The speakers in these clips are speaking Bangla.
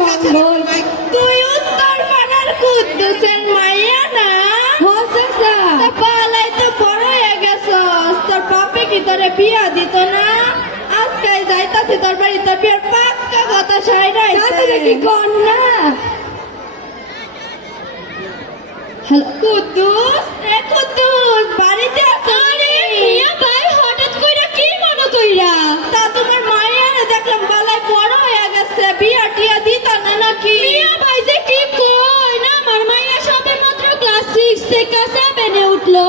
মঙ্গল। তুই উত্তর পাড়ার কুদ্দুসের মাইয়া না? পালাই তো বড় হয়ে গেছস, তোর বাপে কি তোরে বিয়া দিত না? আজকে যাইতাছি তোর বাড়ি, তোর বিয়ার পাক্কা কথা সাইডাইছে কি কর না? হ্যালো কুদ্দুস, এ কুদ্দুস বাড়িতে আছো? আরে মিয়া ভাই হঠাৎ কইরা কি মনে কইরা? তা তোমার মায়ের দেখলাম বালাই বড় হয়ে গেছে, বিয়া টিয়া দিত না নাকি? মিয়া ভাই যে কি কই না, আমার মাইয়া সবে মাত্র ক্লাস 6 থেকে 7 এ উঠলো।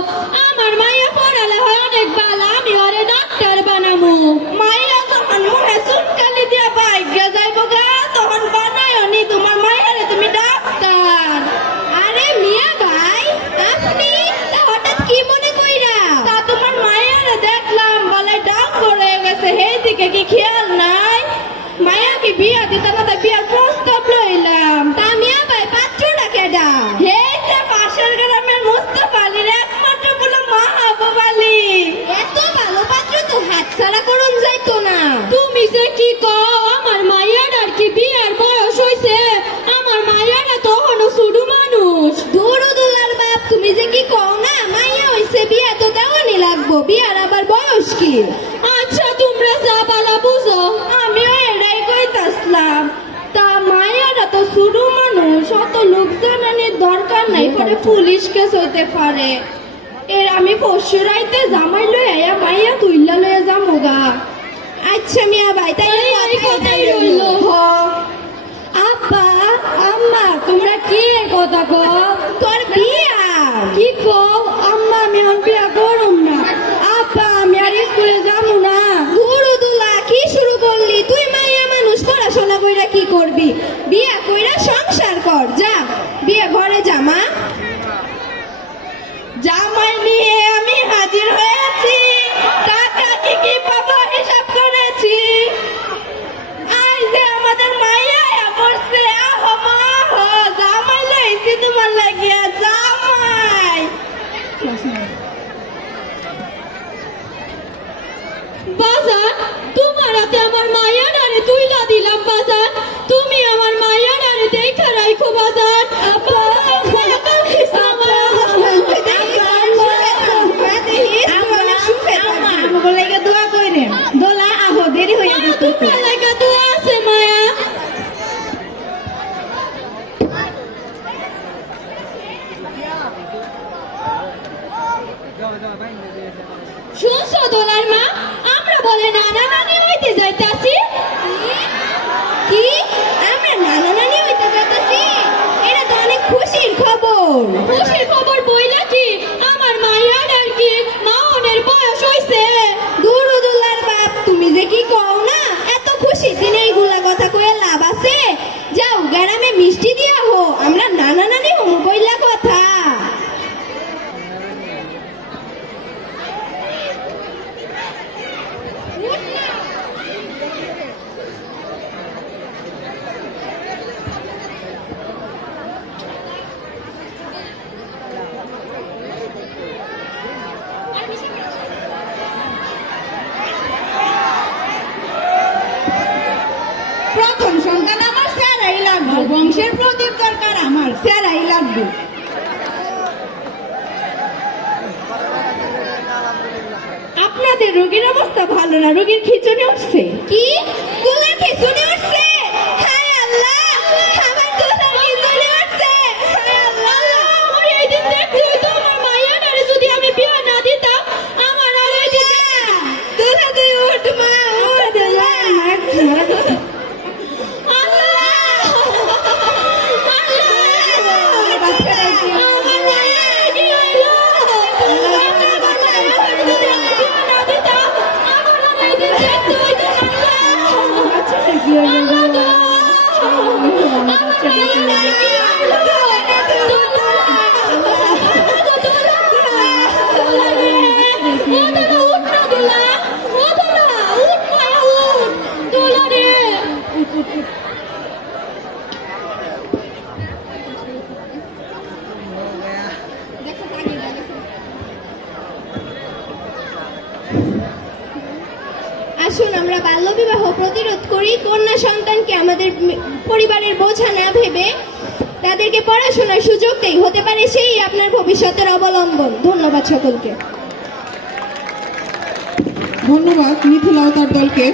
আমার মাইয়া পড়ালে হয় অনেক ভালো, আমি ওরে ডাক্তার বানামু। মাইয়া যখন মুখে চুনকালি দিয়া বাইকে যাইব গা, তখন বানায় নি তোমার মায়ের তুমি ডাক্তার। আরে মিয়া ভাই আপনি তা হঠাৎ কি মনে কইরা? তা তোমার মায়ের দেখলাম বালাই ডাক করে গেছে, সেই দিকে কি খেয়াল নাই? মায়া কি বিয়া দিত না, তাই বিয়ার প্রস্তাব লইলাম। তা মিয়া ভাই পাত্রটা কেডা? এই যে পাশের গ্রামের মুস্তাফা আলীর একমাত্র বলে মাহবুব আলী। এত ভালো পাত্র তো হাতছাড়া করুন যাইতো না। তুমি যে কি কও, আমার মাইয়ার আর কি বিয়ার বয়স হইছে? আমার মাইয়ারা তো হনো শুধু মানুষ। দৌড়দুলার বাপ, তুমি যে কি কও না, মাইয়া হইছে বিয়া তো দেওয়ানি লাগবো, বিয়ার আবার বয়স কি? আচ্ছা তোমরা যা বালা বুঝো। আমিও এটাই কইতাছিলাম। তা মায়েরা তো শুরু মানুষ, অত লোক জানানির দরকার নাই, পরে পুলিশ কেস হইতে পারে। এর আমি পরশু রাইতে জামাই লই আয়া মাইয়া তুইলা লইয়া যামুগা। আচ্ছা মিয়া ভাই তাই কথাই রইল। আব্বা আম্মা তোমরা কি কথা কও? তোর বিয়া কি কও? আম্মা আমি আর বিয়া করুম না। আব্বা আমি আর স্কুলে যাবো না। দুরুদুলা কি শুরু করলি? তুই মাইয়া মানুষ, পড়াশোনা কইরা কি করবি? বিয়া কইরা সংসার কর, যা বিয়ে ঘরে যা মা। জামাই নিয়ে আমি হাজির হয়েছি, টাকা কি কি পাবো হিসাব করেছি। আই যে আমাদের মাইয়া বলছে, আহো মা আহো, জামাই লইছি তোমার লাগিয়া জামাই। বাজার তোমার হাতে আমার মাইয়ার আরে তুইলা দিলাম বাজার, তুমি আমার মাইয়ার আরে দেখা রাখো বাজার। আব্বা তোমার লাগা তো আছে মায়া। শুনছো দোলার মা, আমরা বলে নানা নানি হইতে যাইতাছি। কি আমরা নানা নানি হইতে যাইতাছি? এটা তো অনেক খুশির খবর। খুশির খবর বইলা কি, আমার মাইয়ার আর কি মাওনের বয়স হইছে। দুরুদুল্লার বাপ, তুমি যে কি কও না, এত খুশি দিনে এইগুলা কথা কয়ে লাভ আছে? যাও গ্রামে মিষ্টি দিয়া হো, আমরা নানা নানি হমু বইলা কথা। প্রথম সন্তান আমার স্যারাই লাগবে, বংশের প্রদীপ দরকার আমার স্যারাই লাগবে। আপনাদের রোগীর অবস্থা ভালো না, রোগীর খিচুনি উঠছে। কি গোলার খিচুনি উঠছে? হায় আল্লাহ, আমার গোলার খিচুনি উঠছে। হায় আল্লাহ, আমার এই দিন দেখতে হইতো, আমার মাইয়ার আরে যদি আমি বিয়া না দিতাম, আমার আর এই দিন তোরা তুই উঠ মা, উঠ আল্লাহ। আসুন আমরা বাল্য বিবাহ প্রতিরোধ করি, কন্যা সন্তানকে আমাদের পরিবারের বোঝা না ভেবে তাদেরকে পড়াশোনার সুযোগ দেই, হতে পারে সেই আপনার ভবিষ্যতের অবলম্বন। ধন্যবাদ সকলকে। ধন্যবাদ মিথিলা ও তার দলকে।